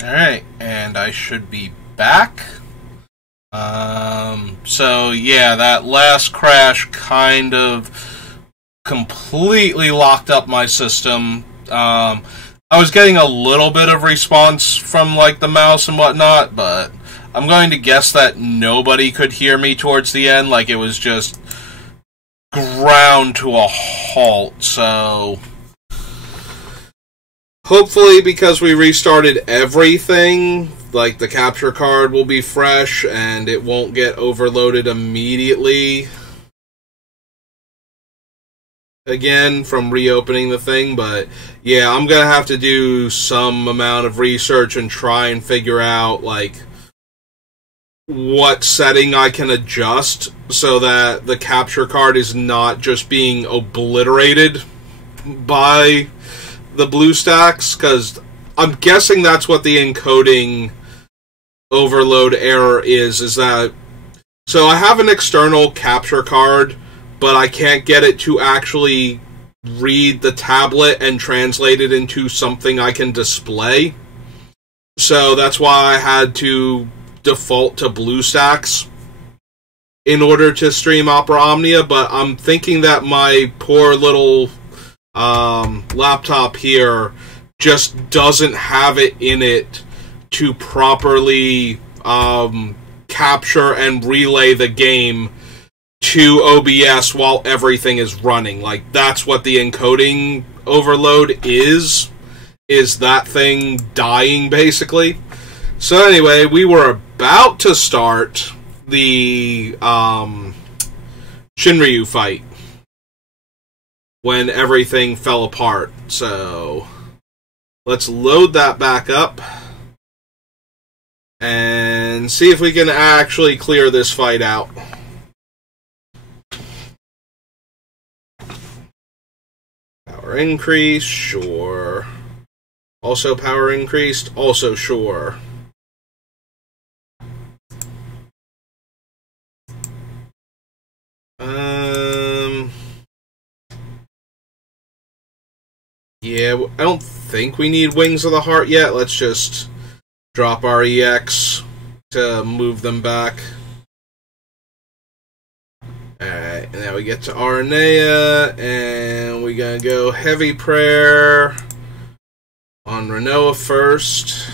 Alright, and I should be back. So yeah, that last crash kind of completely locked up my system. I was getting a little bit of response from like the mouse and whatnot, but I'm going to guess that nobody could hear me towards the end. Like it was just ground to a halt. So hopefully, because we restarted everything, like the capture card will be fresh and it won't get overloaded immediately again from reopening the thing. But yeah, I'm gonna have to do some amount of research and try and figure out like what setting I can adjust so that the capture card is not just being obliterated by the BlueStacks, because I'm guessing that's what the encoding overload error is that... So I have an external capture card, but I can't get it to actually read the tablet and translate it into something I can display. So that's why I had to default to BlueStacks in order to stream Opera Omnia, but I'm thinking that my poor little laptop here just doesn't have it in it to properly capture and relay the game to OBS while everything is running. Like, that's what the encoding overload is that thing dying, basically. So anyway, we were about to start the Shinryu fight when everything fell apart. So let's load that back up and see if we can actually clear this fight out. Power increase, sure. Also power increased, also sure. Yeah, I don't think we need Wings of the Heart yet. Let's just drop our EX to move them back. Alright, and now we get to Aranea, and we're gonna go Heavy Prayer on Renoa first.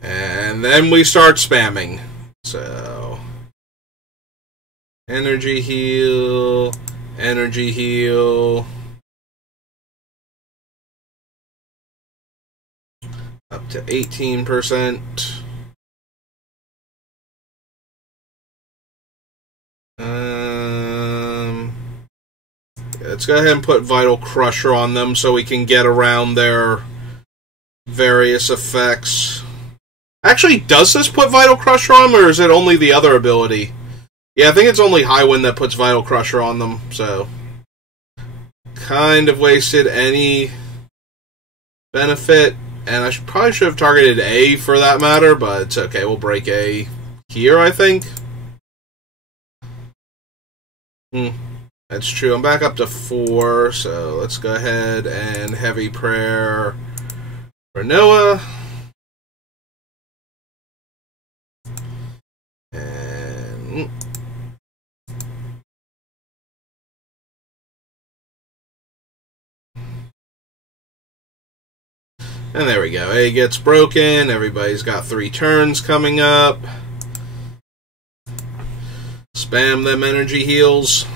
And then we start spamming. So, energy heal, energy heal. Up to 18%. Let's go ahead and put Vital Crusher on them so we can get around their various effects. Actually, does this put Vital Crusher on them, or is it only the other ability? Yeah, I think it's only Highwind that puts Vital Crusher on them, so... kind of wasted any benefit. And I probably should have targeted A for that matter, but it's okay. We'll break A here, I think. That's true. I'm back up to 4, so let's go ahead and Heavy Prayer for Noah. And... and there we go. A gets broken. Everybody's got 3 turns coming up. Spam them energy heals.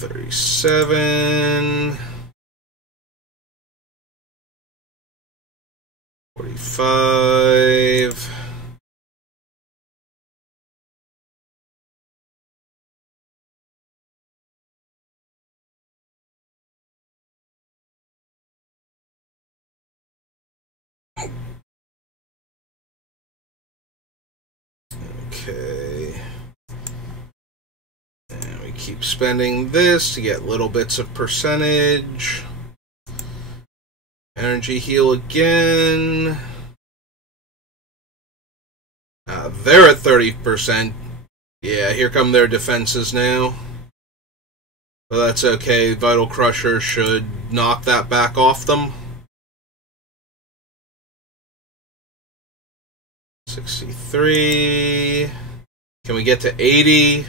$37, 45. Okay. And we keep spending this to get little bits of percentage. Energy heal again. They're at 30%. Yeah, here come their defenses now. But that's okay. Vital Crusher should knock that back off them. 63. Can we get to 80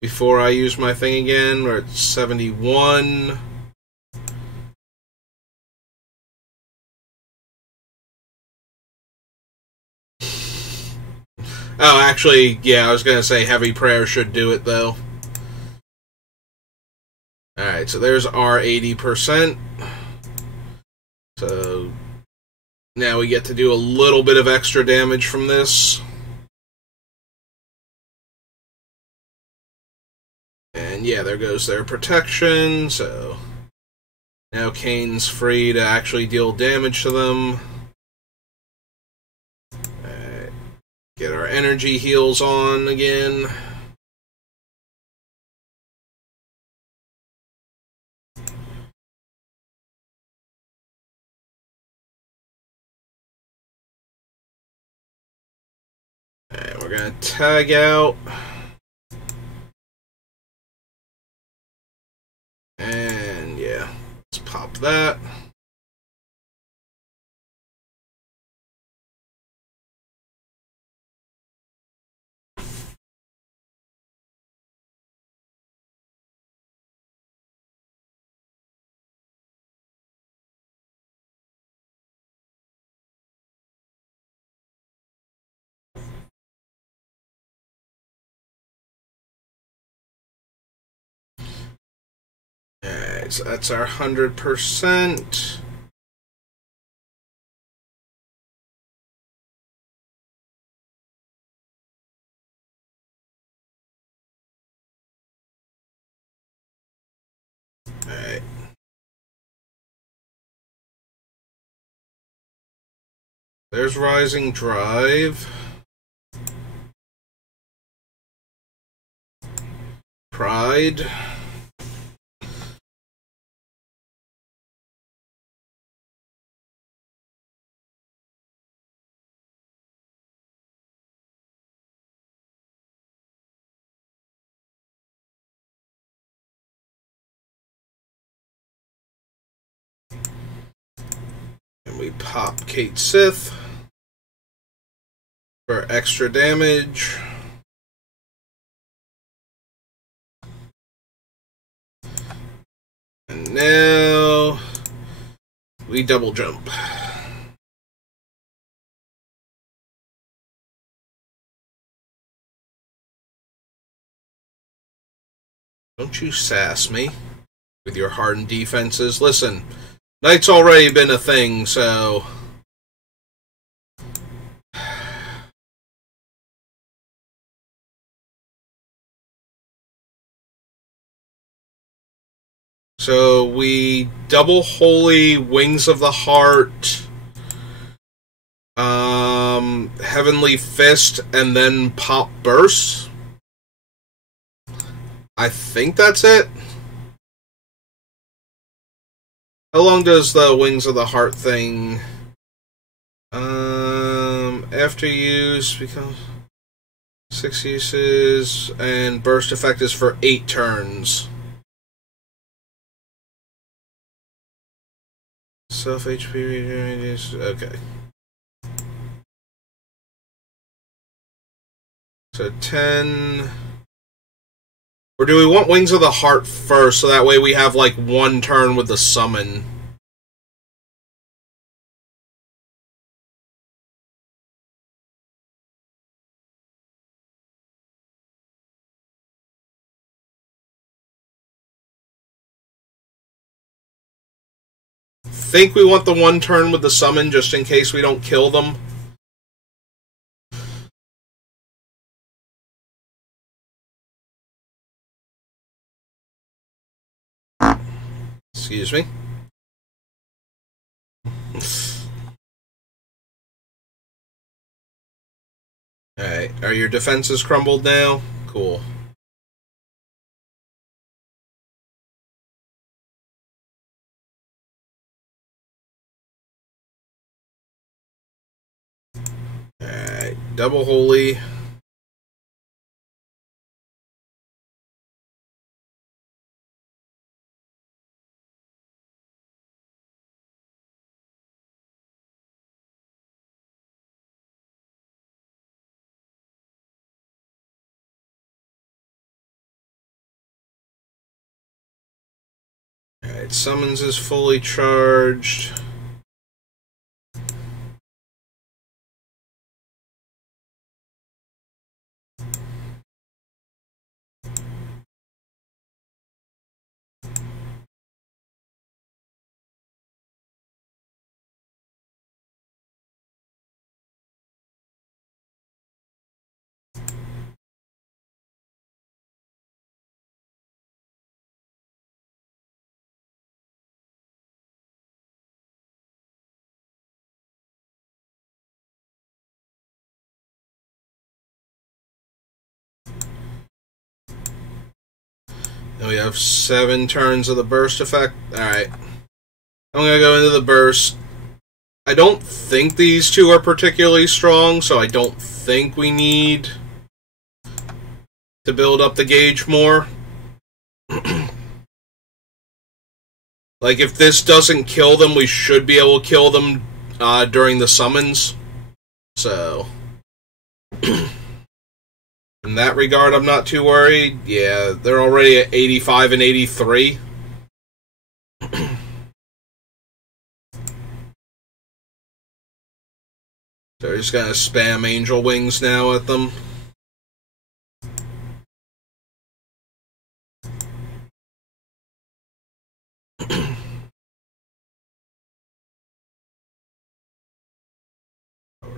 before I use my thing again? We're at 71. Oh, actually, yeah, I was going to say Heavy Prayer should do it, though. Alright, so there's our 80%. So now we get to do a little bit of extra damage from this. And yeah, there goes their protection, so now Kane's free to actually deal damage to them. Alright, get our energy heals on again. Alright, we're gonna tag out. And yeah, let's pop that. Alright, so that's our 100%. Alright. There's Rising Drive. Pride. And we pop Kate Sith for extra damage. And now we double jump. Don't you sass me with your hardened defenses. Listen, Knight's already been a thing, so... So we double Holy, Wings of the Heart, Heavenly Fist, and then pop Burst. I think that's it. How long does the Wings of the Heart thing... after use, becomes 6 uses, and burst effect is for 8 turns. Self HP regeneration, okay. So 10... Or do we want Wings of the Heart first, so that way we have, like, 1 turn with the summon? Think we want the 1 turn with the summon, just in case we don't kill them? Excuse me. Alright, are your defenses crumbled now? Cool. Alright, double holy. Alright, summons is fully charged. And we have 7 turns of the burst effect. Alright. I'm gonna go into the burst. I don't think these two are particularly strong, so I don't think we need to build up the gauge more. Like, if this doesn't kill them, we should be able to kill them during the summons. So, in that regard, I'm not too worried. Yeah, they're already at 85 and 83. So we're just gonna spam angel wings now at them.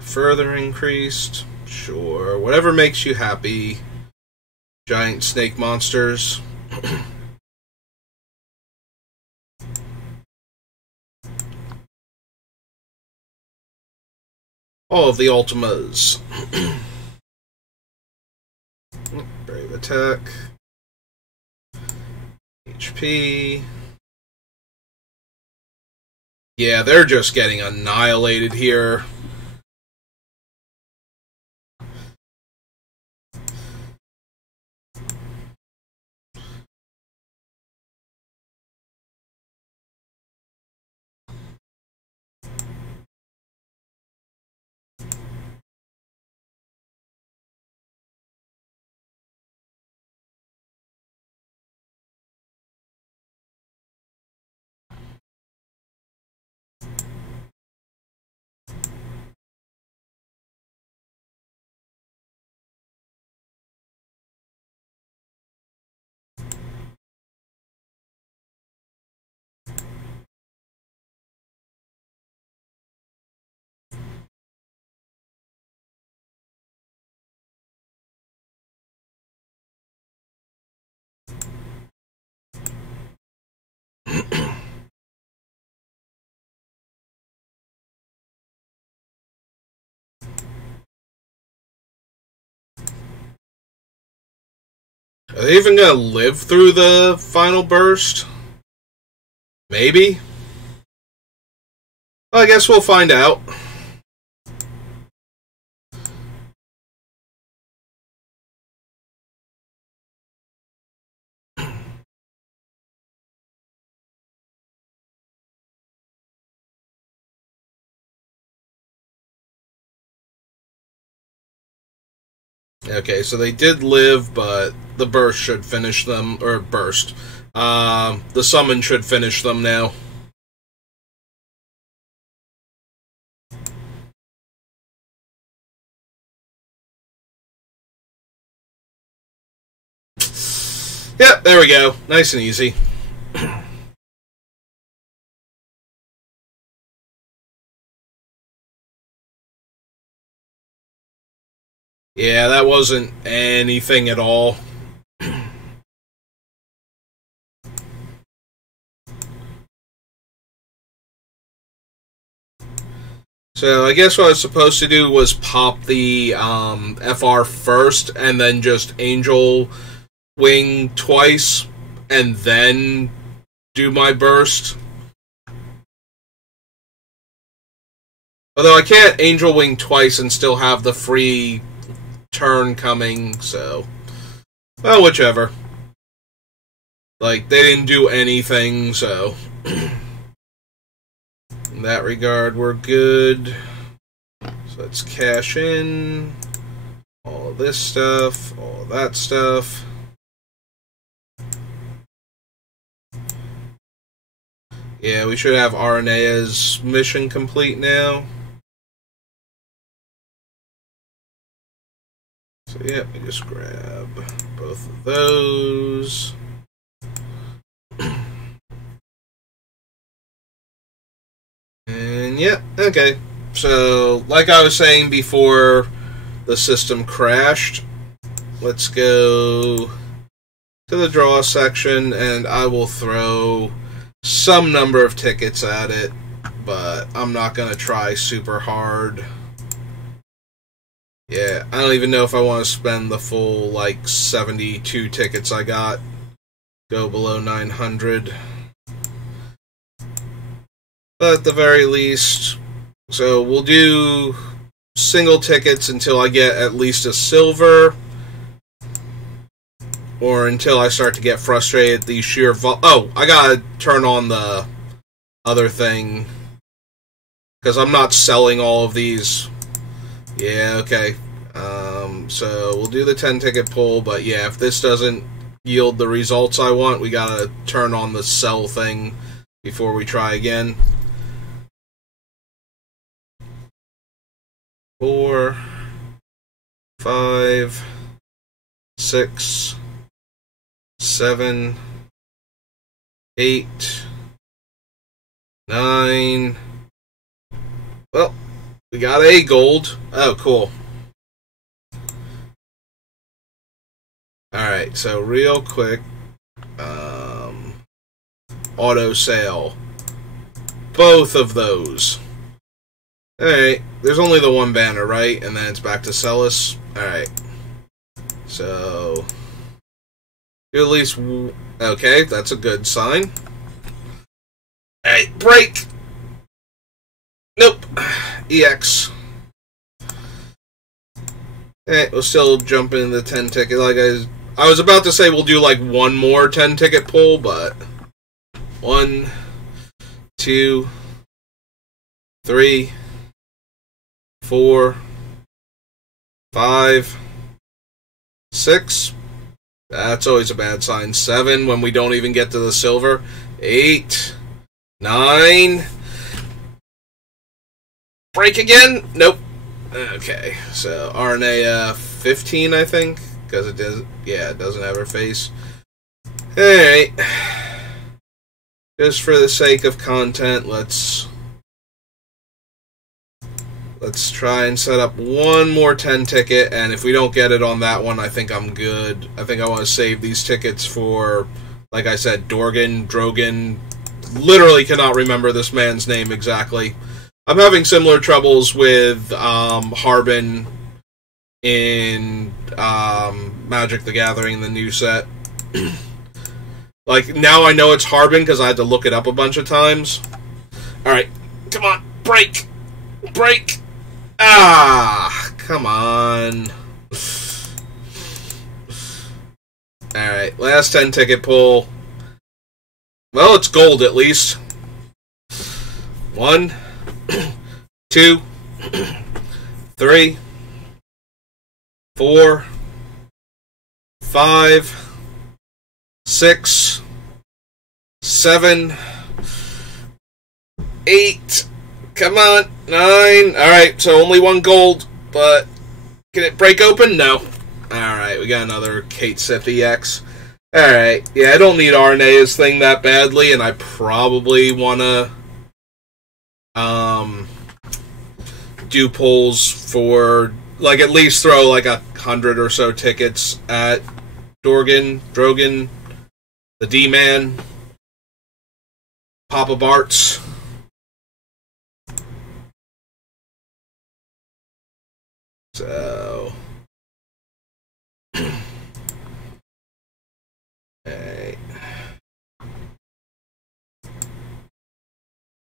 Further increased. Sure. Whatever makes you happy. Giant snake monsters. All of the Ultimas. Brave attack. HP. Yeah, they're just getting annihilated here. Are they even gonna live through the final burst? Maybe? Well, I guess we'll find out. Okay, so they did live, but the burst should finish them, or burst. The summon should finish them now. Yep, there we go. Nice and easy. Yeah, that wasn't anything at all. So I guess what I was supposed to do was pop the FR first, and then just Angel Wing twice, and then do my burst. Although I can't Angel Wing twice and still have the free turn coming, so... Well, whichever. Like, they didn't do anything, so... In that regard, we're good. So let's cash in all this stuff, all that stuff. Yeah, we should have Aranea's mission complete now. So yeah, we just grab both of those. And yeah, okay. So, like I was saying before the system crashed, let's go to the draw section, and I will throw some number of tickets at it, but I'm not going to try super hard. Yeah, I don't even know if I want to spend the full, like, 72 tickets I got. Go below 900. But at the very least, so we'll do single tickets until I get at least a silver, or until I start to get frustrated at the sheer oh, I gotta turn on the other thing, because I'm not selling all of these. Yeah, okay. So we'll do the 10 ticket pull, but yeah, if this doesn't yield the results I want, we gotta turn on the sell thing before we try again. 4, 5, 6, 7, 8, 9. Well, we got a gold. Oh, cool. Alright, so real quick, auto sale. Both of those. Alright, there's only the one banner, right? And then it's back to Celis. Alright. So, at least... Okay, that's a good sign. Alright, break! Nope. EX. Alright, we'll still jump into the 10 ticket. Like I was about to say we'll do like one more 10 ticket pull, but... 1, 2, 3... 4, 5, 6. That's always a bad sign. 7 when we don't even get to the silver. 8, 9. Break again? Nope. Okay, so Aranea 15, I think, because it does. Yeah, it doesn't have her face. All right. Just for the sake of content, let's try and set up one more 10 ticket, and if we don't get it on that one, I think I'm good. I think I want to save these tickets for, like I said, Drogan. Literally cannot remember this man's name exactly. I'm having similar troubles with Harbin in Magic the Gathering, the new set. Like, now I know it's Harbin because I had to look it up a bunch of times. Alright, come on, break! Break! Ah, come on. Alright, last 10 ticket pull. Well, it's gold at least. 1, 2, 3, 4, 5, 6, 7, 8. Come on, 9. Alright, so only one gold, but can it break open? No. Alright, we got another Kate Sith EX. Alright, yeah, I don't need Aranea's thing that badly, and I probably want to do pulls for, like, at least throw like 100 or so tickets at Drogan, the D-Man, Papa Bart's. So, alright.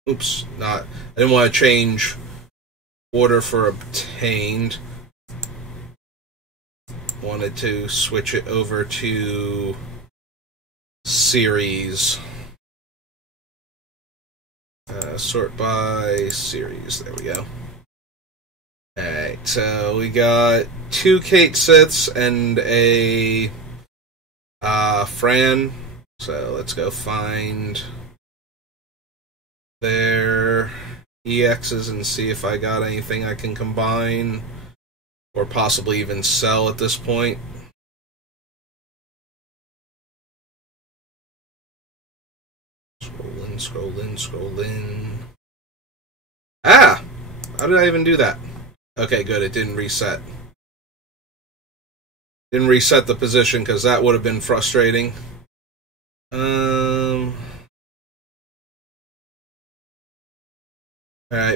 Oops, not. I didn't want to change order for obtained. Wanted to switch it over to series. Sort by series. There we go. Alright, so we got 2 Kate Siths and a Fran. So let's go find their EXs and see if I got anything I can combine or possibly even sell at this point. Scroll in. Ah! How did I even do that? Okay, good, it didn't reset. Didn't reset the position because that would have been frustrating. Alright,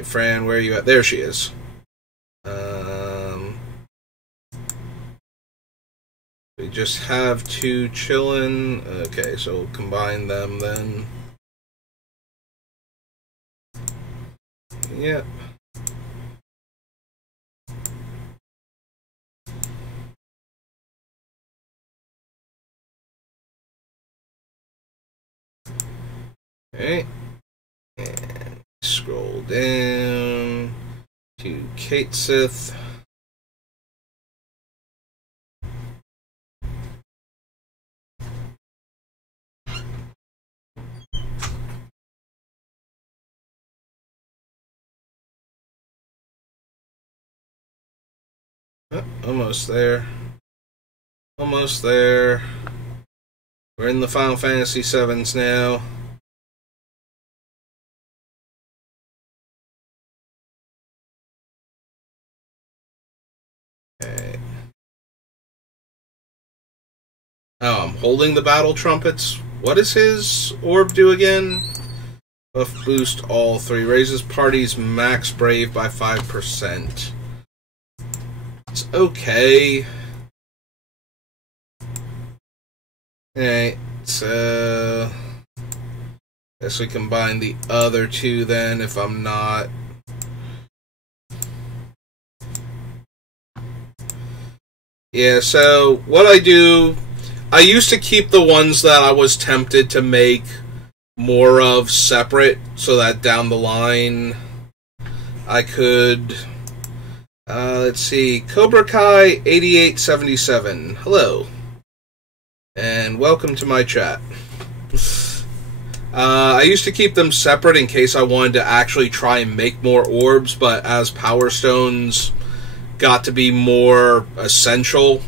Fran, where are you at? There she is. We just have 2 chillin'. Okay, so we'll combine them then. Yep. Okay. And scroll down to Kate Sith. Oh, almost there. Almost there. We're in the Final Fantasy VIIs now. Okay. Oh, I'm holding the battle trumpets. What does his orb do again? Buff boost all 3. Raises party's max brave by 5%. It's okay. Alright, so guess we combine the other 2 then if I'm not. Yeah, so what I do, I used to keep the ones that I was tempted to make more of separate so that down the line I could let's see, Cobra Kai 8877. Hello. And welcome to my chat. I used to keep them separate in case I wanted to actually try and make more orbs, but as Power Stones got to be more essential,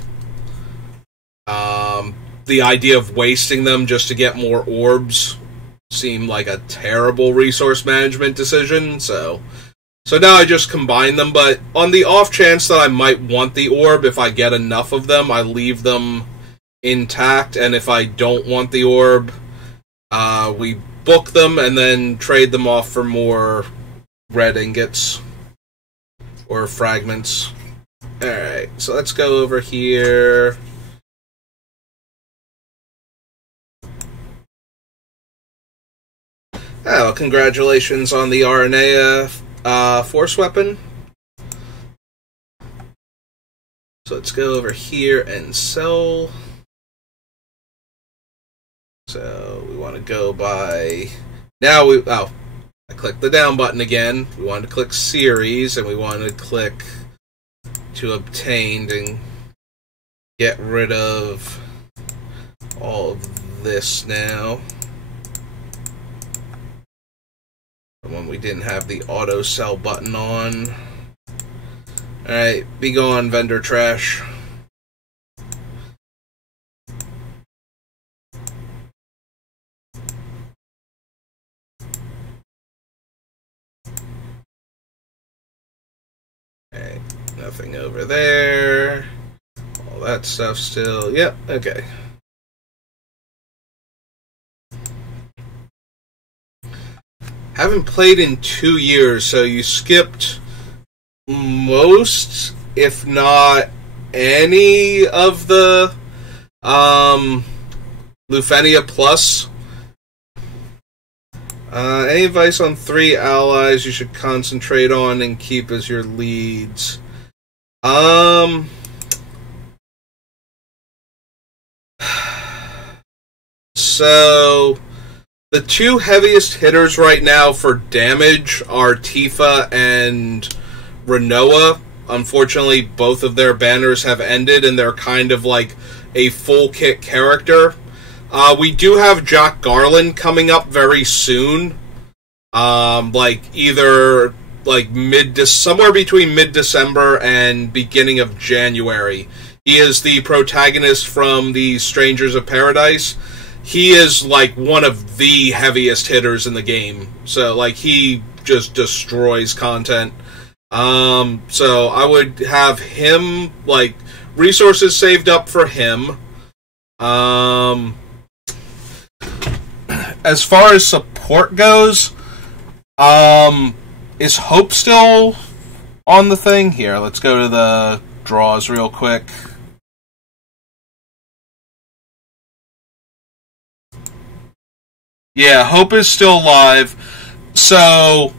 the idea of wasting them just to get more orbs seemed like a terrible resource management decision, so now I just combine them, but on the off chance that I might want the orb, if I get enough of them, I leave them intact, and if I don't want the orb, we book them and then trade them off for more red ingots or fragments. Alright, so let's go over here. Oh, congratulations on the Aranea force weapon. So let's go over here and sell. So we want to go by... Now we... Oh, I clicked the down button again. We want to click series, and we want to click to obtained and get rid of all of this now. When we didn't have the auto sell button on. Alright, be gone, vendor trash. Alright, nothing over there. All that stuff still. Yep, okay. Haven't played in 2 years, so you skipped most if not any of the Lufenia Plus. Any advice on 3 allies you should concentrate on and keep as your leads? So, the 2 heaviest hitters right now for damage are Tifa and Renoa. Unfortunately, both of their banners have ended, and they're kind of like a full kit character. We do have Jack Garland coming up very soon. Either somewhere between mid-December and beginning of January. He is the protagonist from the Strangers of Paradise. He is like one of the heaviest hitters in the game. So he just destroys content. So I would have him, resources saved up for him. As far as support goes, is Hope still on the thing? Here, let's go to the draws real quick. Yeah, Hope is still alive. So,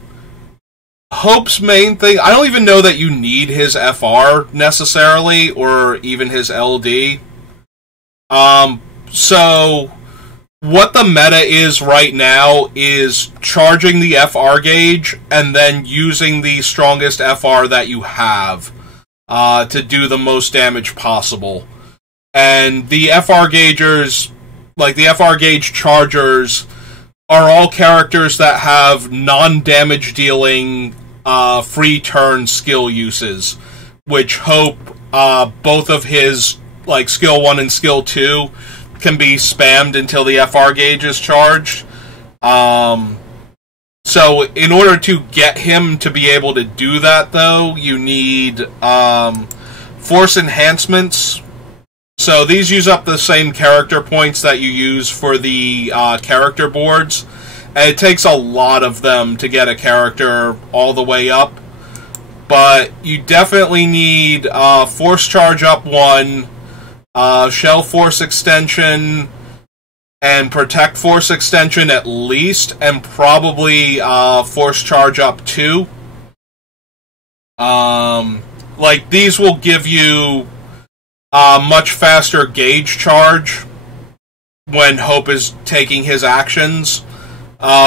Hope's main thing, I don't even know that you need his FR necessarily, or even his LD. So, what the meta is right now is charging the FR gauge and then using the strongest FR that you have to do the most damage possible. And the FR gaugers, the FR gauge chargers, are all characters that have non-damage dealing free turn skill uses, which Hope, both of his skill 1 and skill 2 can be spammed until the FR gauge is charged. So in order to get him to be able to do that, though, you need force enhancements. So these use up the same character points that you use for the character boards. And it takes a lot of them to get a character all the way up. But you definitely need Force Charge Up 1, Shell Force Extension, and Protect Force Extension at least, and probably Force Charge Up 2. These will give you much faster gauge charge when Hope is taking his actions,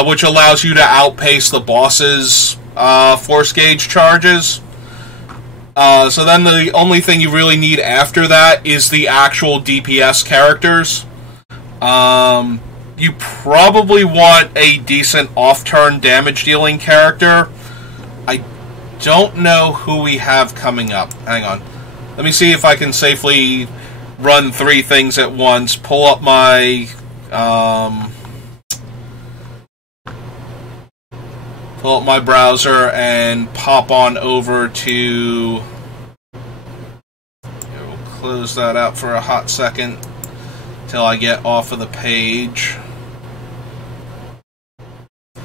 which allows you to outpace the boss's force gauge charges. So then the only thing you really need after that is the actual DPS characters. You probably want a decent off-turn damage-dealing character. I don't know who we have coming up. Hang on. Let me see if I can safely run 3 things at once. Pull up my browser and pop on over to... We'll close that out for a hot second till I get off of the page.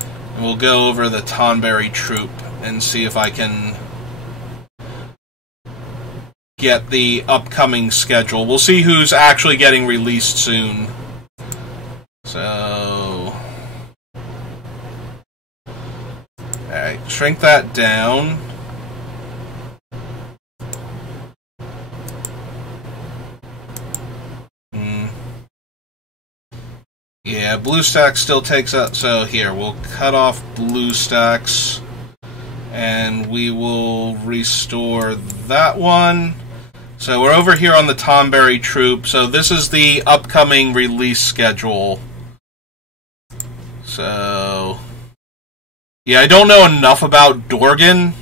And we'll go over the Tonberry Troop and see if I can get the upcoming schedule. We'll see who's actually getting released soon. So... Alright, shrink that down. Yeah, BlueStacks still takes up... So here, we'll cut off BlueStacks, and we will restore that one. So we're over here on the Tonberry Troop. So this is the upcoming release schedule. So... Yeah, I don't know enough about Dorgan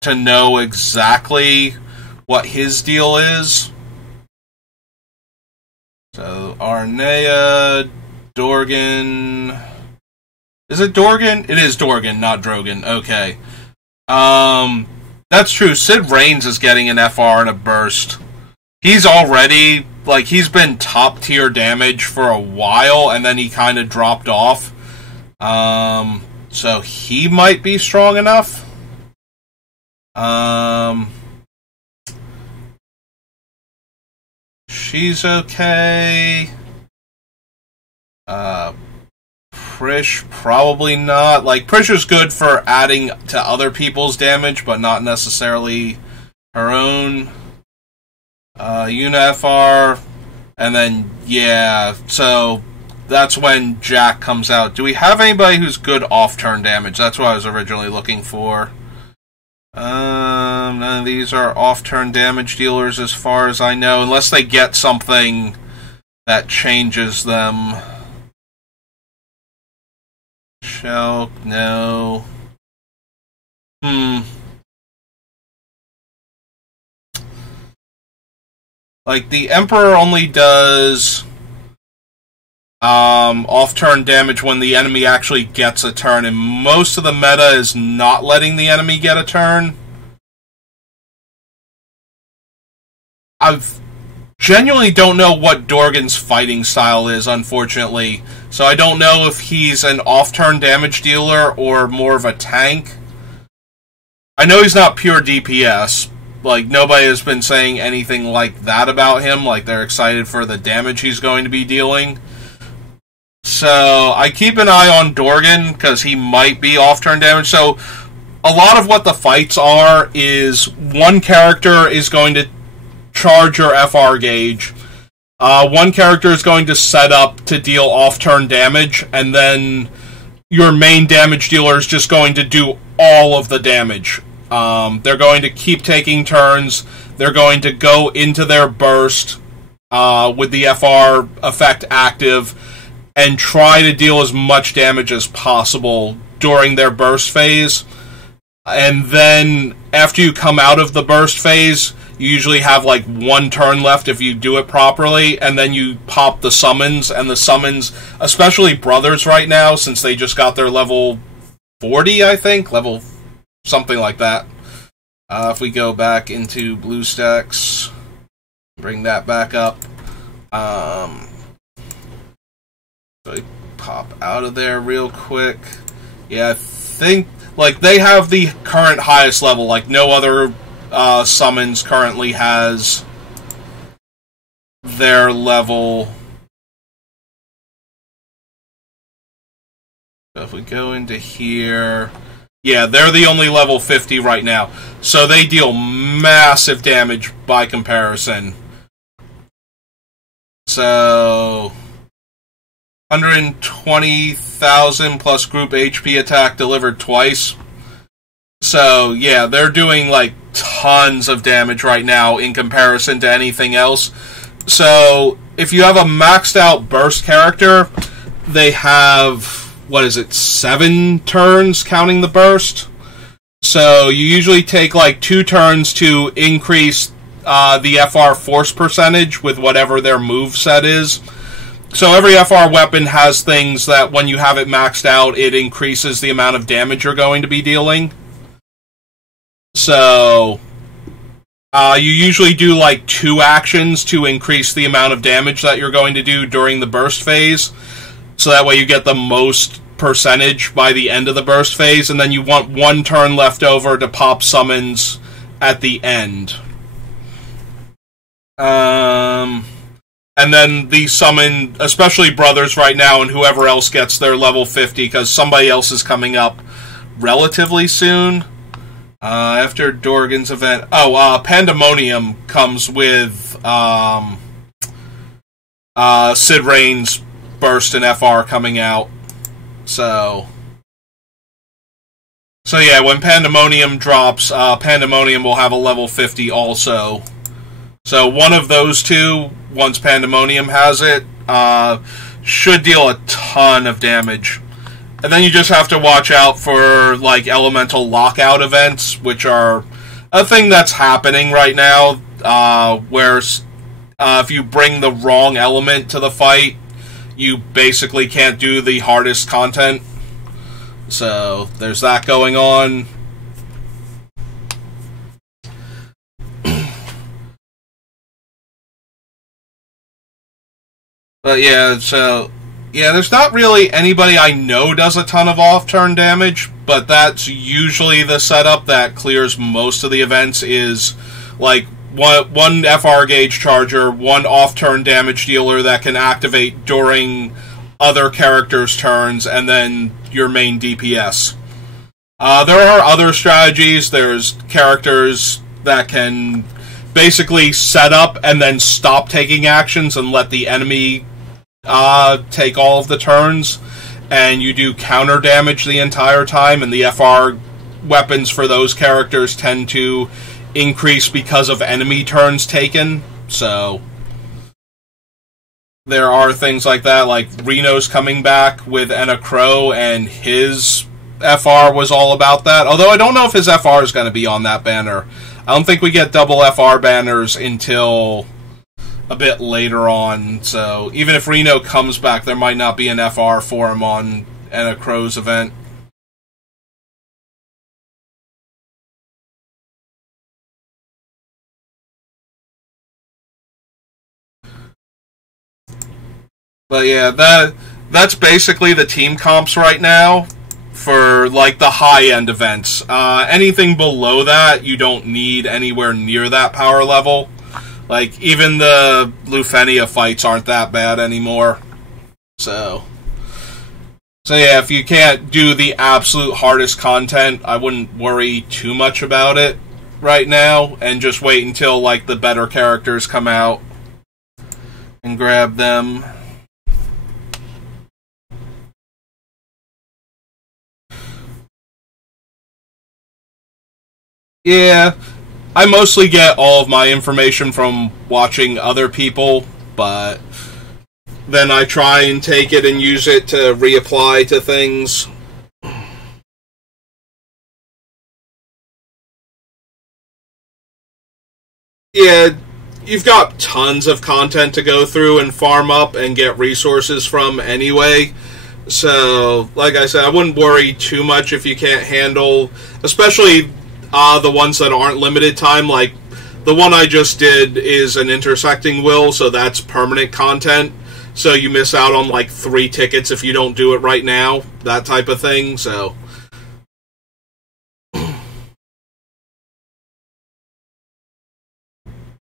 to know exactly what his deal is. So, Aranea, Dorgan... Is it Dorgan? It is Dorgan, not Drogan. Okay. That's true. Sid Reigns is getting an FR and a burst. He's already... he's been top-tier damage for a while, and then he kind of dropped off. So he might be strong enough. she's okay. Prish, probably not. Like, Prish is good for adding to other people's damage, but not necessarily her own. Yuna FR, and then, yeah, so that's when Jack comes out. Do we have anybody who's good off-turn damage? That's what I was originally looking for. None of these are off-turn damage dealers as far as I know, unless they get something that changes them. Shulk, no. Like, the Emperor only does off-turn damage when the enemy actually gets a turn, and most of the meta is not letting the enemy get a turn. I genuinely don't know what Dorgan's fighting style is, unfortunately, so I don't know if he's an off-turn damage dealer or more of a tank. I know he's not pure DPS. Like, nobody has been saying anything like that about him, like they're excited for the damage he's going to be dealing. So, I keep an eye on Dorgan, because he might be off-turn damage. So, a lot of what the fights are is one character is going to charge your FR gauge. One character is going to set up to deal off-turn damage, and then your main damage dealer is just going to do all of the damage. They're going to keep taking turns. They're going to go into their burst with the FR effect active and try to deal as much damage as possible during their burst phase. And then, after you come out of the burst phase, you usually have like one turn left if you do it properly, and then you pop the summons, and the summons, especially Brothers right now, since they just got their level 40, I think? Level something like that. If we go back into BlueStacks, bring that back up. So we pop out of there real quick. Yeah, I think, like, they have the current highest level. Like, no other summons currently has their level. So if we go into here, yeah, they're the only level 50 right now. So they deal massive damage by comparison. So 120,000 plus group HP attack delivered twice. So, yeah, they're doing, like, tons of damage right now in comparison to anything else. So, if you have a maxed out burst character, they have, what is it, 7 turns counting the burst? So, you usually take, like, 2 turns to increase the FR force percentage with whatever their moveset is. So every FR weapon has things that when you have it maxed out, it increases the amount of damage you're going to be dealing. So you usually do like 2 actions to increase the amount of damage that you're going to do during the burst phase. So that way you get the most percentage by the end of the burst phase, and then you want 1 turn left over to pop summons at the end. And then the summon, especially Brothers right now, and whoever else gets their level 50, because somebody else is coming up relatively soon. After Dorgan's event. Pandemonium comes with Sid Rain's burst and FR coming out. So yeah, when Pandemonium drops, Pandemonium will have a level 50 also. So one of those two, once Pandemonium has it, should deal a ton of damage. And then you just have to watch out for, like, elemental lockout events, which are a thing that's happening right now, where if you bring the wrong element to the fight, you basically can't do the hardest content. So, there's that going on. But yeah, so, yeah, there's not really anybody I know does a ton of off-turn damage, but that's usually the setup that clears most of the events is, like, one FR gauge charger, one off-turn damage dealer that can activate during other characters' turns, and then your main DPS. There are other strategies. There's characters that can basically set up and then stop taking actions and let the enemy take all of the turns, and you do counter damage the entire time, and the FR weapons for those characters tend to increase because of enemy turns taken. So there are things like that, like Reno's coming back with Enna Crow, and his FR was all about that. Although I don't know if his FR is going to be on that banner. I don't think we get double FR banners until a bit later on. So even if Reno comes back, there might not be an FR for him on Enna Crow's event. But yeah, that's basically the team comps right now for like the high-end events. Anything below that, you don't need anywhere near that power level. Like, even the Lufenia fights aren't that bad anymore. So yeah, if you can't do the absolute hardest content, I wouldn't worry too much about it right now, and just wait until like the better characters come out and grab them. Yeah, I mostly get all of my information from watching other people, but then I try and take it and use it to reapply to things. Yeah, you've got tons of content to go through and farm up and get resources from anyway. So, like I said, I wouldn't worry too much if you can't handle, especially the ones that aren't limited time. Like, the one I just did is an Intersecting will, so that's permanent content. So you miss out on, like, 3 tickets if you don't do it right now. That type of thing, so.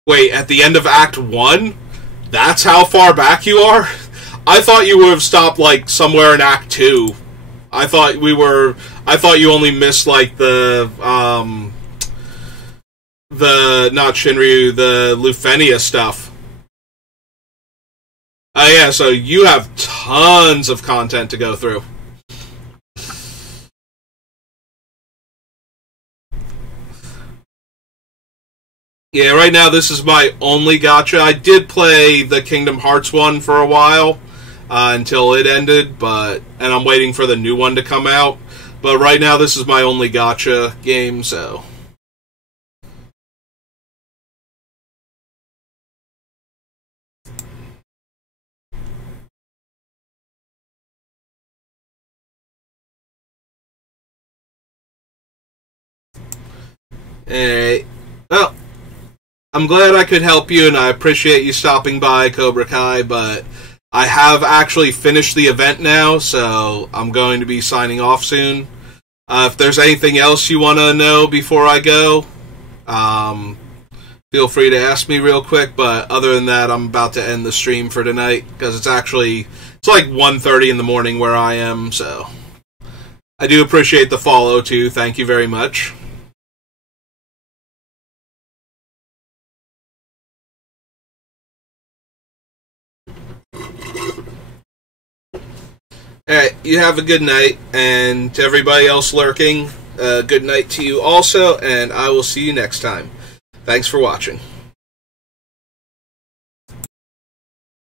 Wait, at the end of Act 1? That's how far back you are? I thought you would have stopped, like, somewhere in Act 2. I thought you only missed, like, not Shinryu, the Lufenia stuff. Yeah, so you have tons of content to go through. Yeah, right now this is my only gacha. I did play the Kingdom Hearts one for a while, until it ended, and I'm waiting for the new one to come out. But right now this is my only gacha game, so. Hey, well, I'm glad I could help you, and I appreciate you stopping by, Cobra Kai, but I have actually finished the event now, so I'm going to be signing off soon. If there's anything else you want to know before I go, feel free to ask me real quick, but other than that, I'm about to end the stream for tonight, because it's like 1:30 in the morning where I am, so. I do appreciate the follow, too. Thank you very much. Alright, you have a good night, and to everybody else lurking, good night to you also, and I will see you next time. Thanks for watching.